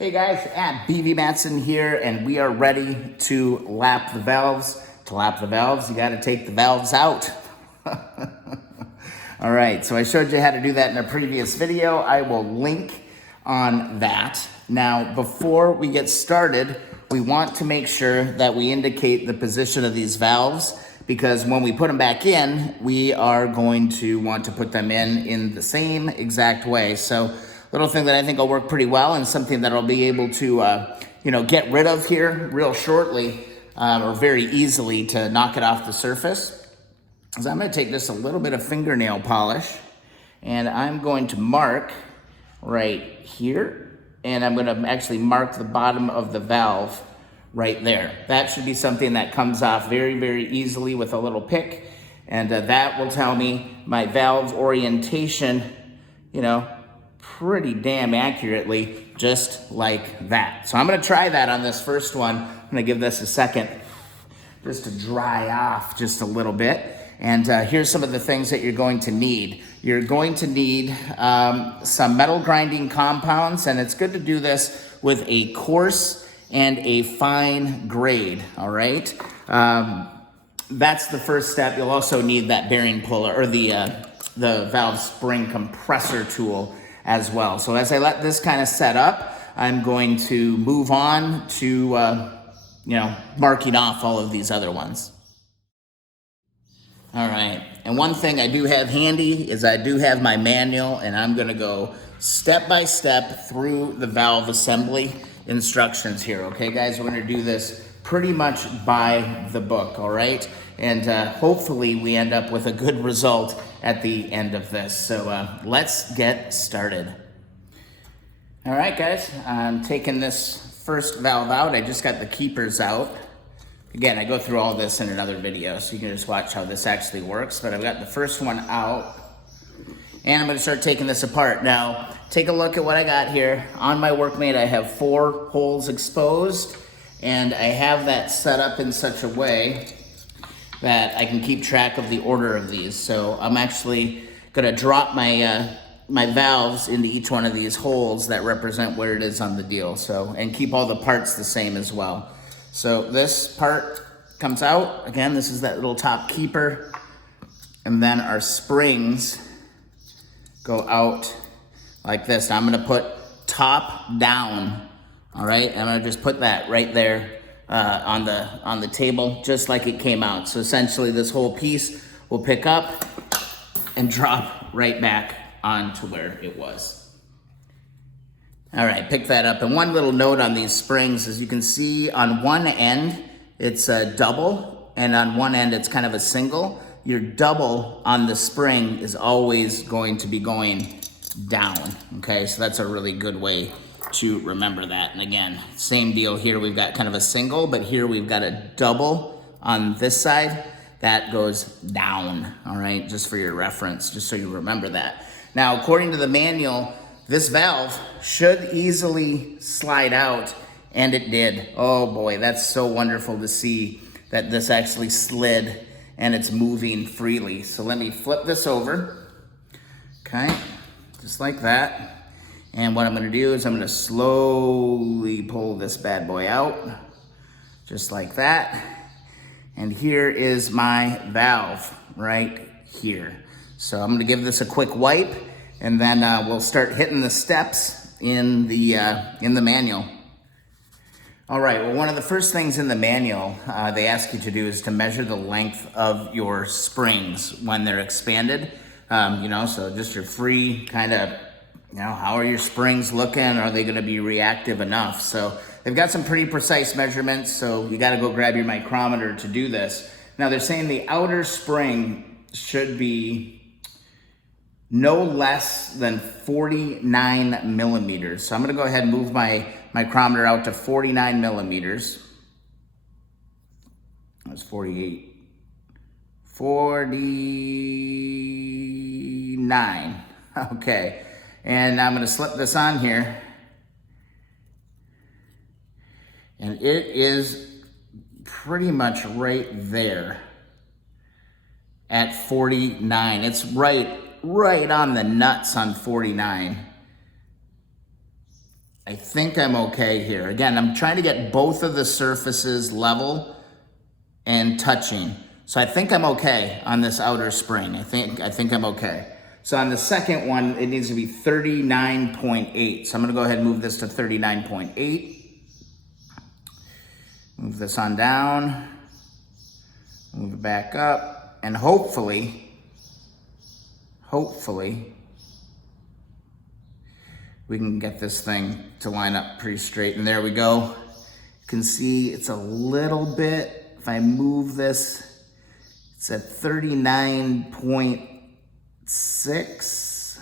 Hey guys, BV Matson here, and we are ready to lap the valves. To lap the valves, you got to take the valves out. All right, so I showed you how to do that in a previous video. I will link on that. Now, before we get started, we want to make sure that we indicate the position of these valves, because when we put them back in, we are going to want to put them in the same exact way. So, little thing that I think will work pretty well, and something that I'll be able to, get rid of here real shortly, or very easily to knock it off the surface, is I'm going to take just a little bit of fingernail polish, and I'm going to mark right here, and I'm going to actually mark the bottom of the valve right there. That should be something that comes off very, very easily with a little pick, and that will tell me my valve orientation, pretty damn accurately, just like that. So I'm gonna try that on this first one. I'm gonna give this a second just to dry off just a little bit. And here's some of the things that you're going to need. You're going to need some metal grinding compounds, and it's good to do this with a coarse and a fine grade, all right? That's the first step. You'll also need that bearing puller, or the valve spring compressor tool as well. So as I let this kind of set up, I'm going to move on to, marking off all of these other ones. All right, and one thing I do have handy is I do have my manual, and I'm gonna go step by step through the valve assembly instructions here, okay guys? We're gonna do this pretty much by the book, all right? And hopefully we end up with a good result at the end of this. So let's get started. All right, guys, I'm taking this first valve out. I just got the keepers out. Again, I go through all this in another video, so you can just watch how this actually works. But I've got the first one out, and I'm gonna start taking this apart. Now, take a look at what I got here. On my workmate, I have 4 holes exposed, and I have that set up in such a way that I can keep track of the order of these. So I'm actually gonna drop my my valves into each one of these holes that represent where it is on the deal. So, and keep all the parts the same as well. So this part comes out. Again, this is that little top keeper. And then our springs go out like this. Now I'm gonna put top down, all right? I'm gonna just put that right there on the table, just like it came out. So essentially this whole piece will pick up and drop right back onto where it was. All right, pick that up. And one little note on these springs, as you can see on one end, it's a double, and on one end it's kind of a single. Your double on the spring is always going to be going down, okay? So that's a really good way to remember that. And again, same deal here. We've got kind of a single, but here we've got a double on this side. That goes down, all right? Just for your reference, just so you remember that. Now, according to the manual, this valve should easily slide out, and it did. Oh boy, that's so wonderful to see that this actually slid and it's moving freely. So let me flip this over, okay? Just like that. And what I'm gonna do is I'm gonna slowly pull this bad boy out, just like that. And here is my valve right here. So I'm gonna give this a quick wipe, and then we'll start hitting the steps in the manual. All right, well, one of the first things in the manual they ask you to do is to measure the length of your springs when they're expanded. So just your free kind of, how are your springs looking? Are they gonna be reactive enough? So they've got some pretty precise measurements, so you gotta go grab your micrometer to do this. Now they're saying the outer spring should be no less than 49 millimeters. So I'm gonna go ahead and move my micrometer out to 49 millimeters. That's 48. 49, okay. And I'm gonna slip this on here. And it is pretty much right there at 49. It's right on the nuts on 49. I think I'm okay here. Again, I'm trying to get both of the surfaces level and touching. So I think I'm okay on this outer spring. I think I'm okay. So on the second one, it needs to be 39.8. So I'm gonna go ahead and move this to 39.8. Move this on down, move it back up, and hopefully, we can get this thing to line up pretty straight. And there we go. You can see it's a little bit, if I move this, it's at 39.6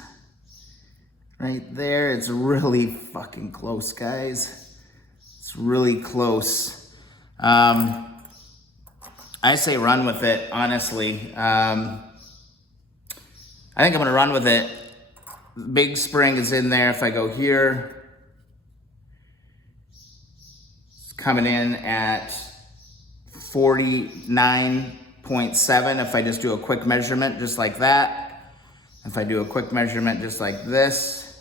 right there. It's really fucking close, guys. It's really close. I say run with it, honestly. I think I'm gonna run with it. Big spring is in there. If I go here, it's coming in at 49.7. If I just do a quick measurement just like that, if I do a quick measurement just like this,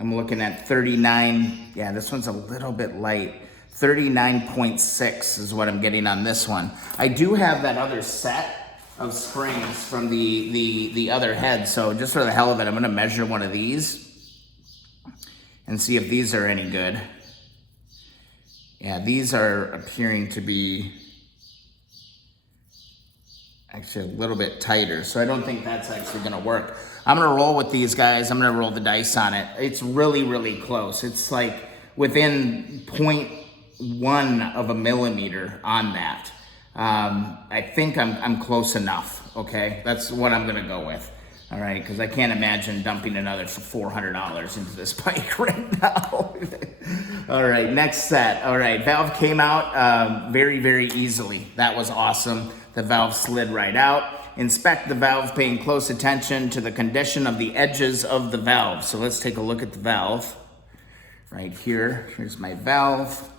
I'm looking at 39. Yeah, this one's a little bit light. 39.6 is what I'm getting on this one. I do have that other set of springs from the other head, so just for the hell of it, I'm gonna measure one of these and see if these are any good. Yeah, these are appearing to be actually a little bit tighter, so I don't think that's actually gonna work. I'm gonna roll with these guys. I'm gonna roll the dice on it. It's really, really close. It's like within 0.1 of a millimeter on that. I think I'm close enough, okay? That's what I'm gonna go with, all right? Because I can't imagine dumping another $400 into this bike right now. All right, next set. All right, valve came out very, very easily. That was awesome. The valve slid right out. Inspect the valve, paying close attention to the condition of the edges of the valve. So let's take a look at the valve right here. Here's my valve.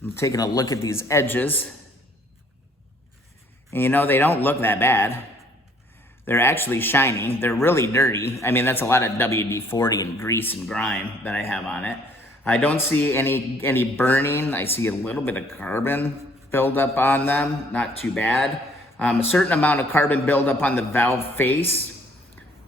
I'm taking a look at these edges. And you know, they don't look that bad. They're actually shiny. They're really dirty. I mean, that's a lot of WD-40 and grease and grime that I have on it. I don't see any burning. I see a little bit of carbon buildup on them. Not too bad. A certain amount of carbon buildup on the valve face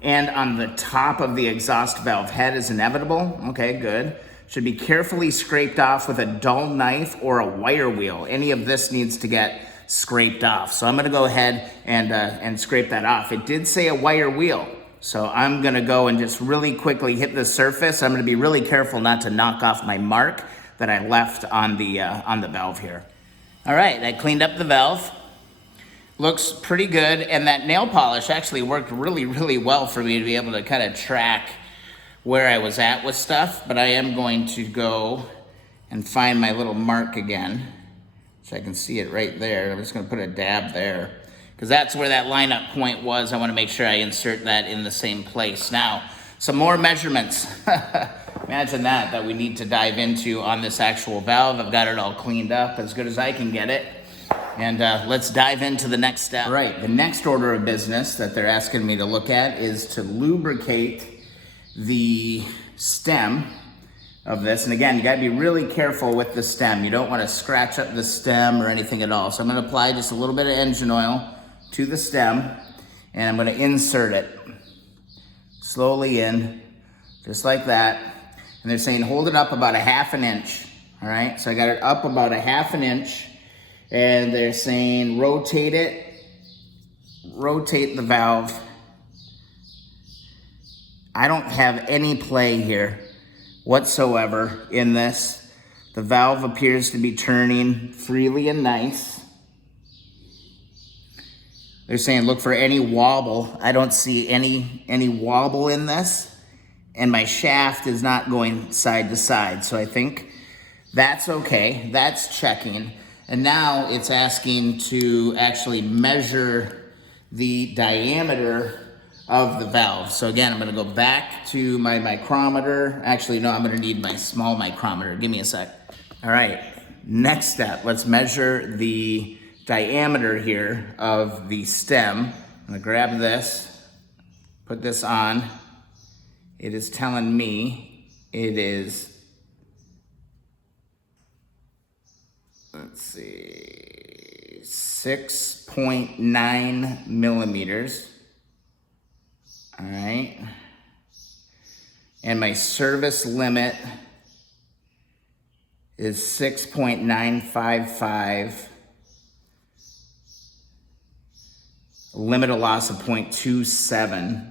and on the top of the exhaust valve head is inevitable. Okay, good. Should be carefully scraped off with a dull knife or a wire wheel. Any of this needs to get scraped off. So I'm gonna go ahead and scrape that off. It did say a wire wheel. So I'm gonna go and just really quickly hit the surface. I'm gonna be really careful not to knock off my mark that I left on the valve here. All right, I cleaned up the valve. Looks pretty good. And that nail polish actually worked really, really well for me to be able to kind of track where I was at with stuff, but I am going to go and find my little mark again, so I can see it right there. I'm just gonna put a dab there, because that's where that lineup point was. I wanna make sure I insert that in the same place. Now, some more measurements. Imagine that we need to dive into on this actual valve. I've got it all cleaned up as good as I can get it. And let's dive into the next step. All right, the next order of business that they're asking me to look at is to lubricate the stem of this. And again, you gotta be really careful with the stem. You don't wanna scratch up the stem or anything at all. So I'm gonna apply just a little bit of engine oil to the stem, and I'm gonna insert it slowly in, just like that. And they're saying hold it up about a ½ inch, all right? So I got it up about a ½ inch, and they're saying rotate it, rotate the valve. I don't have any play here whatsoever in this. The valve appears to be turning freely and nice. They're saying look for any wobble. I don't see any wobble in this, and my shaft is not going side to side. So I think that's okay. That's checking. And now it's asking to actually measure the diameter of the valve. So again, I'm gonna go back to my micrometer. Actually, no, I'm gonna need my small micrometer. Give me a sec. All right, next step, let's measure the diameter here of the stem. I'm gonna grab this, put this on, it is telling me it is, let's see, 6.9 millimeters. All right. And my service limit is 6.955. Limit of loss of 0.27.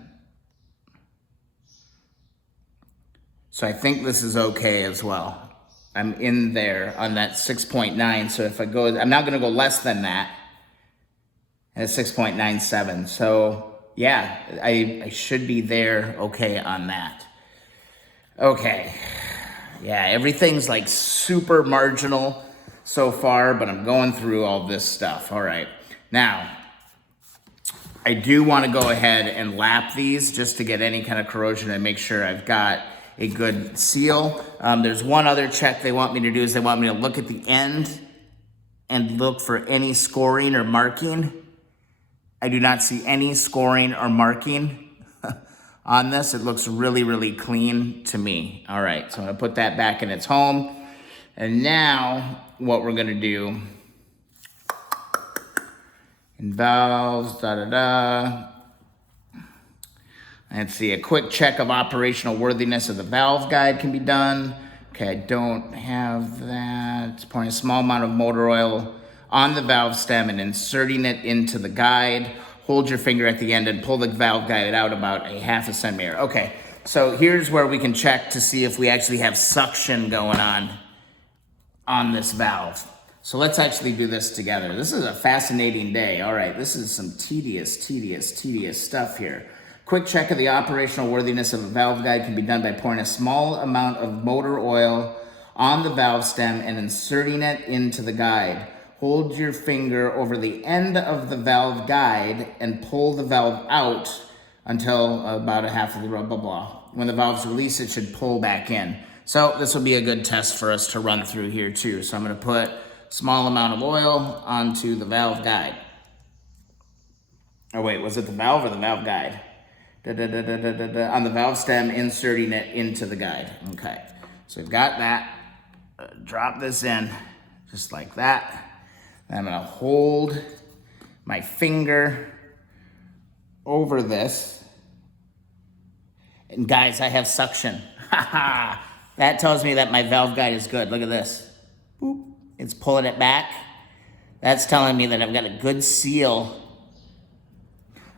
So I think this is okay as well. I'm in there on that 6.9. So if I go, I'm not gonna go less than that. At 6.97. So yeah, I should be there okay on that. Okay, yeah, everything's like super marginal so far, but I'm going through all this stuff. All right, now, I do want to go ahead and lap these just to get any kind of corrosion and make sure I've got a good seal. There's one other check they want me to do is they want me to look at the end and look for any scoring or marking. I do not see any scoring or marking on this. It looks really, really clean to me. All right, so I'm gonna put that back in its home. And now what we're gonna do, in valves, Let's see, a quick check of operational worthiness of the valve guide can be done. Okay, I don't have that. Pouring a small amount of motor oil on the valve stem and inserting it into the guide. Hold your finger at the end and pull the valve guide out about a 1/2 centimeter. Okay, so here's where we can check to see if we actually have suction going on this valve. So let's actually do this together. This is a fascinating day. All right, this is some tedious stuff here. Quick check of the operational worthiness of a valve guide can be done by pouring a small amount of motor oil on the valve stem and inserting it into the guide. Hold your finger over the end of the valve guide and pull the valve out until about a 1/2 of the blah, blah. When the valve's released, it should pull back in. So this will be a good test for us to run through here too. So I'm gonna put a small amount of oil onto the valve guide. Oh wait, was it the valve or the valve guide? On the valve stem, inserting it into the guide. Okay, so we've got that. Drop this in just like that. I'm gonna hold my finger over this. And guys, I have suction. That tells me that my valve guide is good. Look at this. Boop. It's pulling it back. That's telling me that I've got a good seal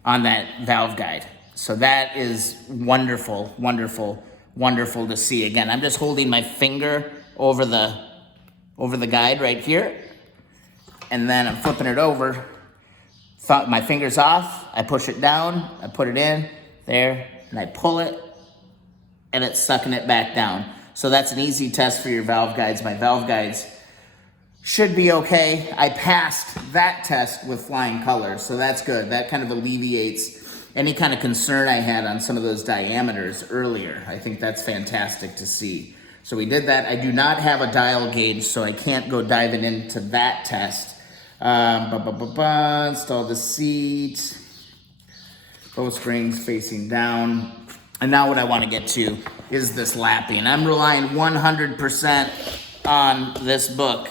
on that valve guide. So that is wonderful, wonderful, wonderful to see. Again, I'm just holding my finger over the guide right here. And then I'm flipping it over. My finger's off, I push it down, I put it in, there, and I pull it, and it's sucking it back down. So that's an easy test for your valve guides. My valve guides should be okay. I passed that test with flying colors, so that's good. That kind of alleviates any kind of concern I had on some of those diameters earlier. I think that's fantastic to see. So we did that. I do not have a dial gauge, so I can't go diving into that test. Install the seat, both springs facing down. And now what I want to get to is this lapping. I'm relying 100% on this book,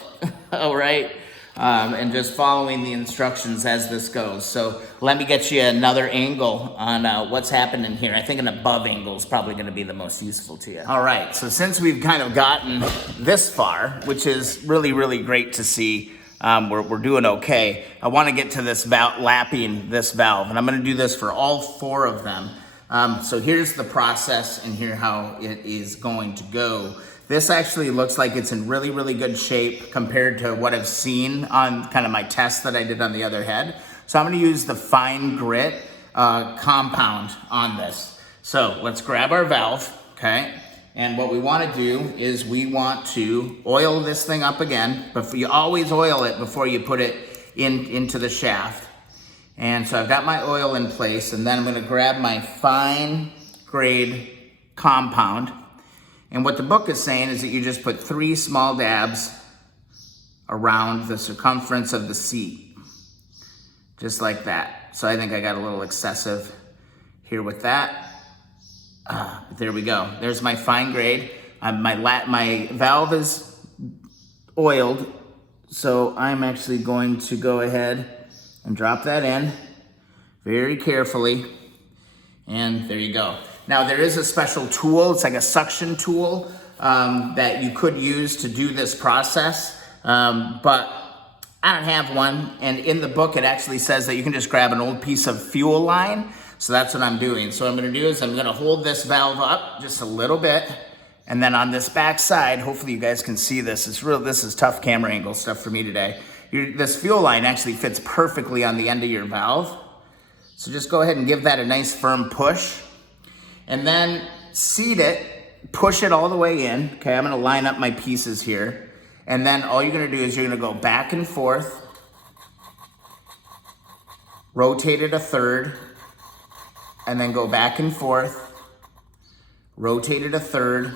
all right? And just following the instructions as this goes. So let me get you another angle on what's happening here. I think an above angle is probably going to be the most useful to you. All right, so since we've kind of gotten this far, which is really, really great to see, we're doing okay. I want to get to this lapping this valve, and I'm going to do this for all 4 of them. So here's the process, and here how it is going to go. This actually looks like it's in really, really good shape compared to what I've seen on kind of my test that I did on the other head. So I'm going to use the fine grit compound on this. So let's grab our valve, okay? And what we want to do is we want to oil this thing up again, but you always oil it before you put it into the shaft. And so I've got my oil in place, and then I'm going to grab my fine grade compound. And what the book is saying is that you just put 3 small dabs around the circumference of the seat, just like that. So I think I got a little excessive here with that. There we go. There's my fine grade. My valve is oiled, so I'm actually going to go ahead and drop that in very carefully. And there you go. Now there is a special tool. It's like a suction tool that you could use to do this process, but I don't have one. And in the book, it actually says that you can just grab an old piece of fuel line. So that's what I'm doing. So what I'm gonna do is I'm gonna hold this valve up just a little bit. And then on this back side, hopefully you guys can see this. This is tough camera angle stuff for me today. This fuel line actually fits perfectly on the end of your valve. So just go ahead and give that a nice firm push. And then seat it, push it all the way in. Okay, I'm gonna line up my pieces here. And then all you're gonna do is you're gonna go back and forth, rotate it a third, and then go back and forth, rotate it a third.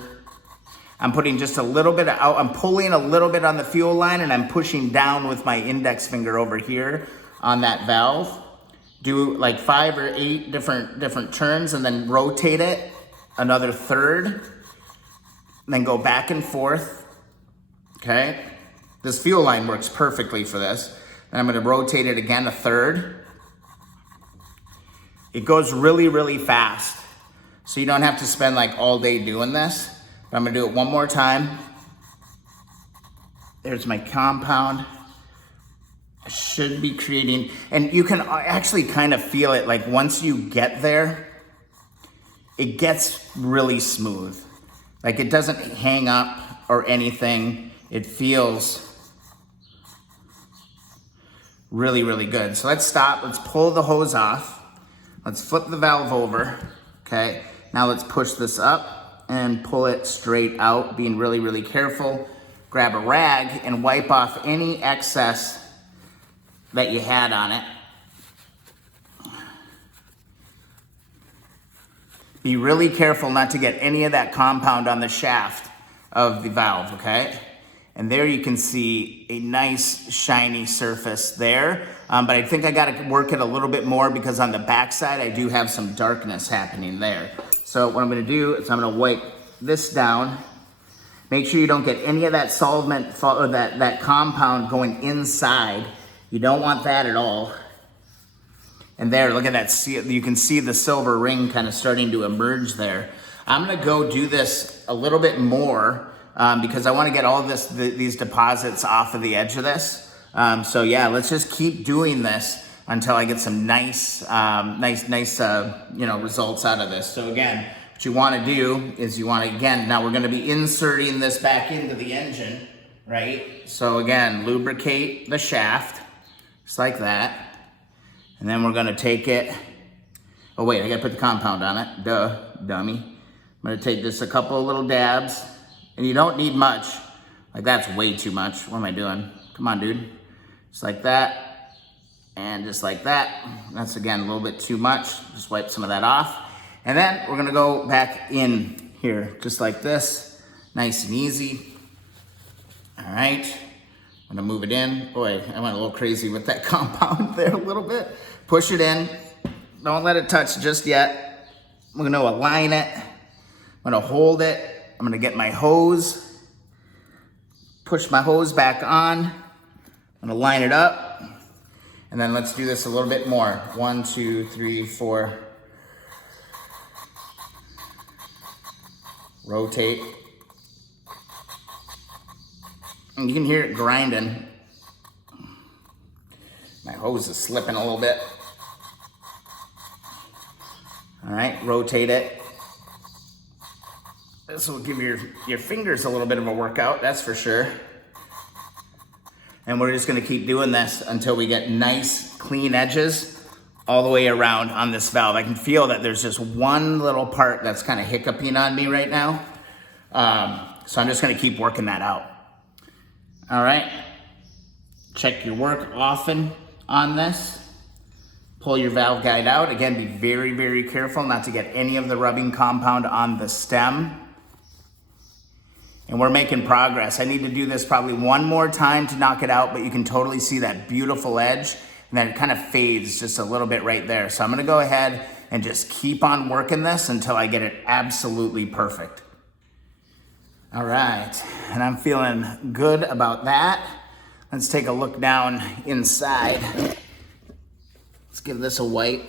I'm putting just a little bit out, I'm pulling a little bit on the fuel line and I'm pushing down with my index finger over here on that valve. Do like 5 or 8 different turns and then rotate it another third, and then go back and forth, okay? This fuel line works perfectly for this. And I'm gonna rotate it again a third. It goes really, really fast. So you don't have to spend like all day doing this. But I'm gonna do it one more time. There's my compound. I should be creating, and you can actually kind of feel it, like once you get there, it gets really smooth. Like it doesn't hang up or anything. It feels really, really good. So let's stop, let's pull the hose off. Let's flip the valve over, okay? Now let's push this up and pull it straight out, being really, really careful. Grab a rag and wipe off any excess that you had on it. Be really careful not to get any of that compound on the shaft of the valve, okay? And there you can see a nice shiny surface there. But I think I gotta work it a little bit more because on the backside, I do have some darkness happening there. So what I'm gonna do is I'm gonna wipe this down. Make sure you don't get any of that solvent, or that compound going inside. You don't want that at all. And there, look at that, you can see the silver ring kind of starting to emerge there. I'm gonna go do this a little bit more because I wanna get all these deposits off of the edge of this. So yeah, let's just keep doing this until I get some nice results out of this. So again, what you wanna do is now we're gonna be inserting this back into the engine, right? So again, lubricate the shaft, just like that. And then we're gonna take it, oh wait, I gotta put the compound on it, duh, dummy. I'm gonna take just a couple of little dabs, and you don't need much. Like that's way too much, what am I doing? Come on, dude. Just like that, and just like that. That's again, a little bit too much. Just wipe some of that off. And then we're gonna go back in here, just like this, nice and easy. All right. I'm gonna move it in. Boy, I went a little crazy with that compound there a little bit. Push it in. Don't let it touch just yet. I'm gonna align it. I'm gonna hold it. I'm gonna get my hose. Push my hose back on. I'm gonna line it up. And then let's do this a little bit more. 1, 2, 3, 4. Rotate. And you can hear it grinding. My hose is slipping a little bit. All right, rotate it. This will give your fingers a little bit of a workout, that's for sure. And we're just gonna keep doing this until we get nice, clean edges all the way around on this valve. I can feel that there's just one little part that's kind of hiccuping on me right now. So I'm just gonna keep working that out. All right, check your work often on this. Pull your valve guide out. Again, be very, very careful not to get any of the rubbing compound on the stem. And we're making progress. I need to do this probably one more time to knock it out, but you can totally see that beautiful edge, and then it kind of fades just a little bit right there. So I'm gonna go ahead and just keep on working this until I get it absolutely perfect. All right, and I'm feeling good about that. Let's take a look down inside. Let's give this a wipe.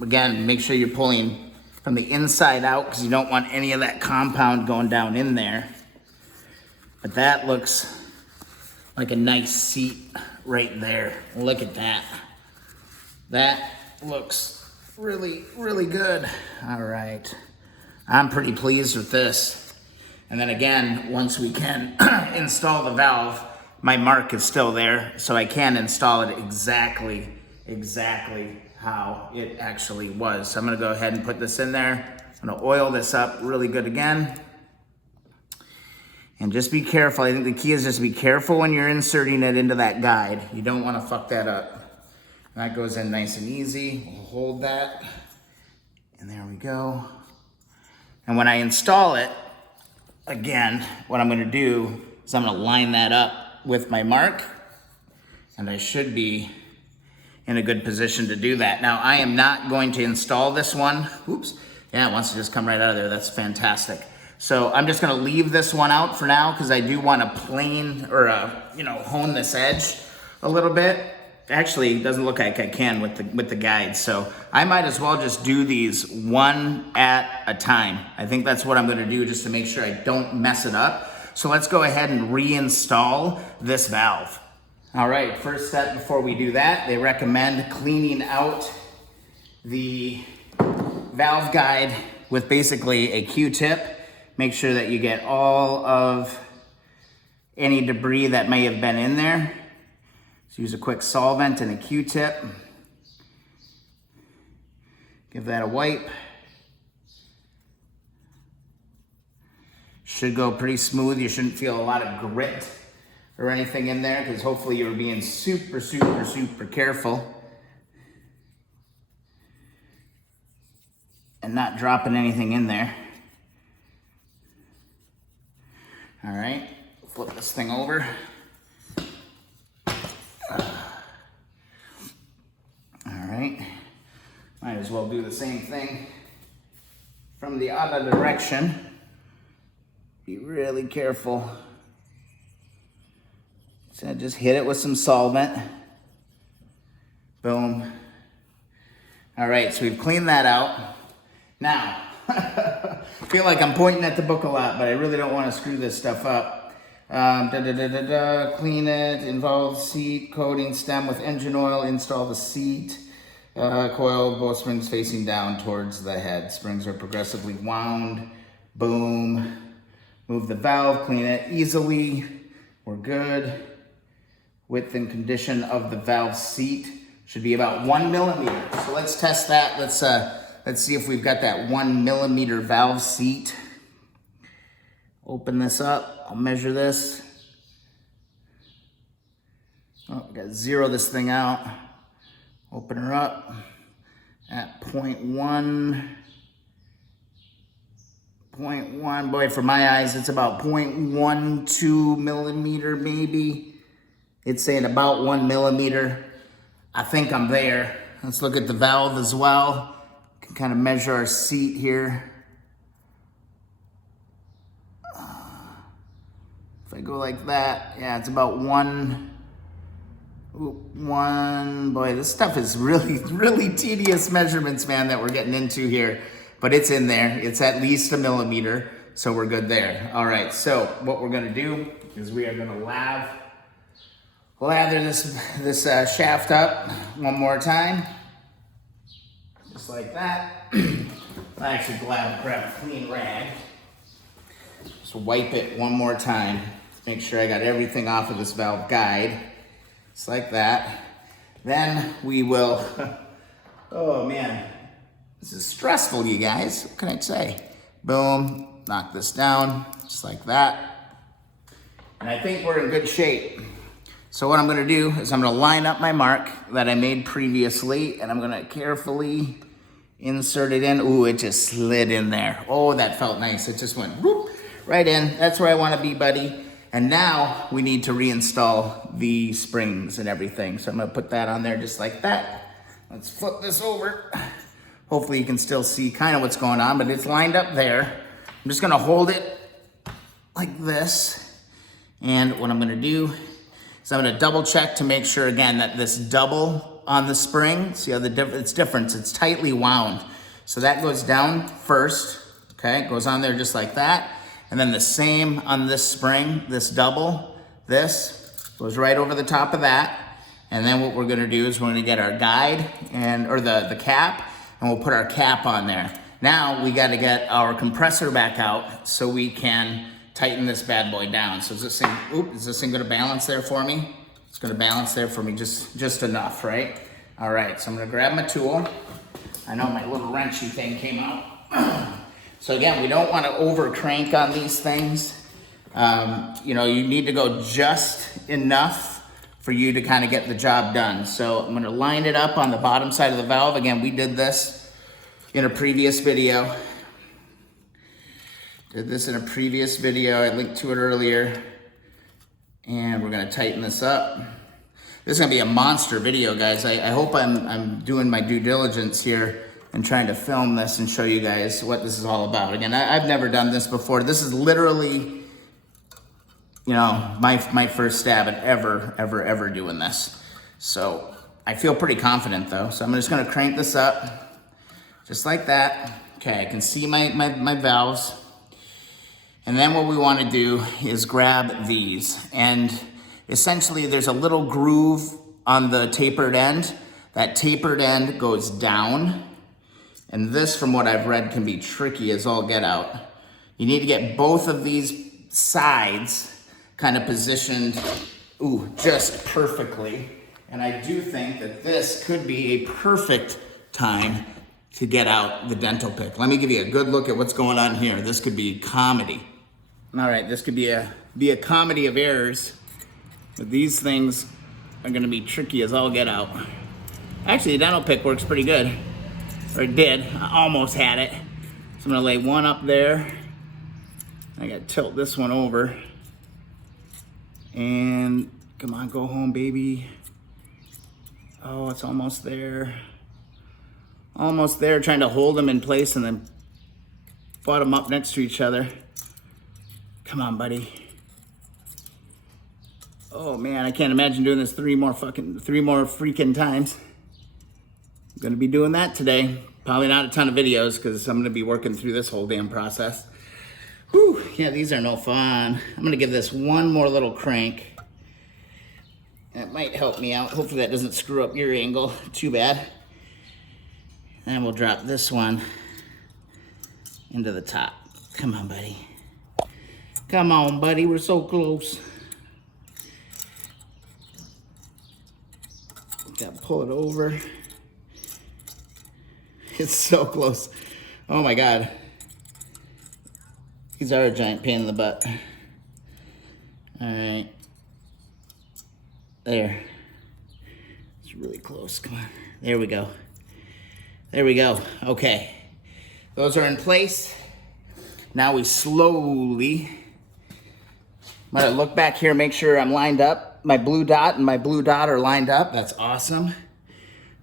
Again, make sure you're pulling from the inside out because you don't want any of that compound going down in there. But that looks like a nice seat right there. Look at that. That looks really, really good. All right, I'm pretty pleased with this. And then again, once we can install the valve, my mark is still there, so I can install it exactly how it actually was. So I'm gonna go ahead and put this in there. I'm gonna oil this up really good again. And just be careful. I think the key is just be careful when you're inserting it into that guide. You don't wanna fuck that up. And that goes in nice and easy. We'll hold that. And there we go. And when I install it, again, what I'm gonna do is I'm gonna line that up with my mark, and I should be in a good position to do that. Now, I am not going to install this one. Oops, yeah, it wants to just come right out of there. That's fantastic. So I'm just gonna leave this one out for now because I do want to plane or hone this edge a little bit. Actually, it doesn't look like I can with the guide, so I might as well just do these one at a time. I think that's what I'm gonna do just to make sure I don't mess it up. So let's go ahead and reinstall this valve. All right, first step before we do that, they recommend cleaning out the valve guide with basically a Q-tip. Make sure that you get all of any debris that may have been in there. So use a quick solvent and a Q-tip. Give that a wipe. Should go pretty smooth. You shouldn't feel a lot of grit or anything in there because hopefully you're being super, super, super careful and not dropping anything in there. All right, flip this thing over. Might as well do the same thing from the other direction. Be really careful. So just hit it with some solvent. Boom. All right, so we've cleaned that out. Now, I feel like I'm pointing at the book a lot, but I really don't want to screw this stuff up. Clean it, involve seat, coating stem with engine oil, install the seat. Coil, both springs facing down towards the head. Springs are progressively wound. Boom. Move the valve, clean it easily. We're good. Width and condition of the valve seat should be about 1 millimeter. So let's test that. Let's see if we've got that 1 millimeter valve seat. Open this up. I'll measure this. Oh, we got to zero this thing out. Open her up at 0.1. Boy, for my eyes, it's about 0.12 millimeter, maybe. It's saying about 1 millimeter. I think I'm there. Let's look at the valve as well. Can kind of measure our seat here. If I go like that, yeah, it's about one. Boy, this stuff is really, really tedious measurements, man, that we're getting into here. But it's in there. It's at least 1 millimeter, so we're good there. All right, so what we're gonna do is we are gonna lather this shaft up one more time. Just like that. I actually grab a clean rag. Just wipe it one more time. Make sure I got everything off of this valve guide. Just like that. Then we will, oh man, this is stressful, you guys. What can I say? Boom, knock this down, just like that. And I think we're in good shape. So what I'm gonna do is I'm gonna line up my mark that I made previously, and I'm gonna carefully insert it in. Ooh, it just slid in there. Oh, that felt nice. It just went whoop, right in. That's where I wanna be, buddy. And now we need to reinstall the springs and everything. So I'm gonna put that on there just like that. Let's flip this over. Hopefully you can still see kind of what's going on, but it's lined up there. I'm just gonna hold it like this. And what I'm gonna do is I'm gonna double check to make sure again that this double on the spring, see how it's different, it's tightly wound. So that goes down first, okay? It goes on there just like that. And then the same on this spring, this double, this goes right over the top of that. And then what we're gonna do is we're gonna get our guide or the cap, and we'll put our cap on there. Now we gotta get our compressor back out so we can tighten this bad boy down. So is this thing gonna balance there for me? It's gonna balance there for me just enough, right? All right, so I'm gonna grab my tool. I know my little wrenchy thing came out. So again, we don't wanna over crank on these things. You know, you need to go just enough for you to kind of get the job done. So I'm gonna line it up on the bottom side of the valve. Again, we did this in a previous video. I linked to it earlier. And we're gonna tighten this up. This is gonna be a monster video, guys. I hope I'm doing my due diligence here and trying to film this and show you guys what this is all about. Again, I've never done this before. This is literally, you know, my first stab at ever doing this. So I feel pretty confident though. So I'm just gonna crank this up, just like that. Okay, I can see my valves. And then what we wanna do is grab these. And essentially there's a little groove on the tapered end. That tapered end goes down. And this, from what I've read, can be tricky as all get out. You need to get both of these sides kind of positioned, just perfectly. And I do think that this could be a perfect time to get out the dental pick. Let me give you a good look at what's going on here. This could be comedy. All right, this could be a comedy of errors, but these things are gonna be tricky as all get out. Actually, the dental pick works pretty good, or it did. I almost had it. So I'm gonna lay one up there. I gotta tilt this one over. And come on, go home, baby. Oh, it's almost there. Almost there, trying to hold them in place and then butt them up next to each other. Come on, buddy. Oh man, I can't imagine doing this three more freaking times. I'm gonna be doing that today. Probably not a ton of videos because I'm gonna be working through this whole damn process. Whew, yeah, these are no fun. I'm gonna give this one more little crank. That might help me out. Hopefully that doesn't screw up your angle too bad. And we'll drop this one into the top. Come on, buddy. Come on, buddy, we're so close. Gotta pull it over. It's so close. Oh my God. These are a giant pain in the butt. All right. There. It's really close, come on. There we go. There we go, okay. Those are in place. Now we slowly, I'm gonna look back here, make sure I'm lined up. My blue dot and my blue dot are lined up, that's awesome.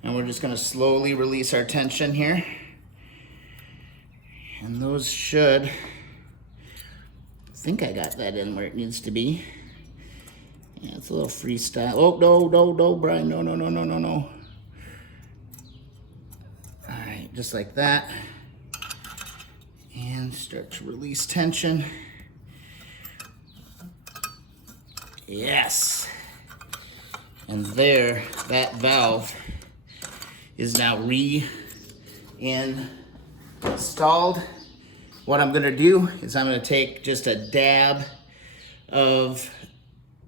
And we're just gonna slowly release our tension here. And those should, I think I got that in where it needs to be. Yeah, it's a little freestyle. Oh, no, Brian, no. All right, just like that. And start to release tension. Yes. And there, that valve is now reinstalled. What I'm gonna do is I'm gonna take just a dab of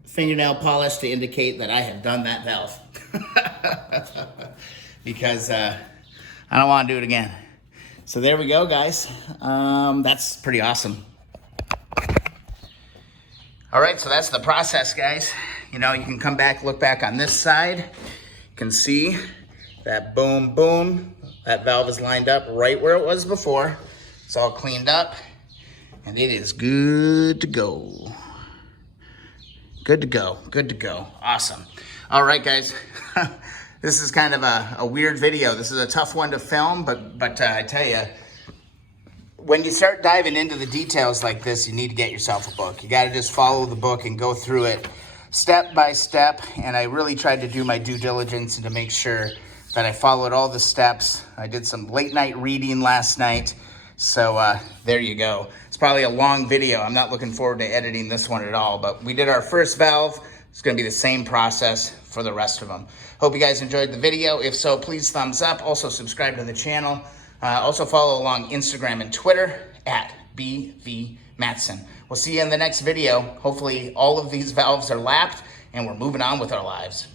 fingernail polish to indicate that I have done that valve. Because I don't wanna do it again. So there we go, guys. That's pretty awesome. All right, so that's the process, guys. You know, you can come back, look back on this side. You can see that boom, boom. That valve is lined up right where it was before. It's all cleaned up, and it is good to go. Good to go, good to go. Awesome. All right, guys. this is kind of a weird video. This is a tough one to film, but I tell you, when you start diving into the details like this, you need to get yourself a book. You got to just follow the book and go through it step by step. And I really tried to do my due diligence and to make sure that I followed all the steps. I did some late night reading last night. So there you go. It's probably a long video. I'm not looking forward to editing this one at all, but we did our first valve. It's gonna be the same process for the rest of them. Hope you guys enjoyed the video. If so, please thumbs up. Also subscribe to the channel. Also follow along Instagram and Twitter at BVMatson. We'll see you in the next video. Hopefully all of these valves are lapped and we're moving on with our lives.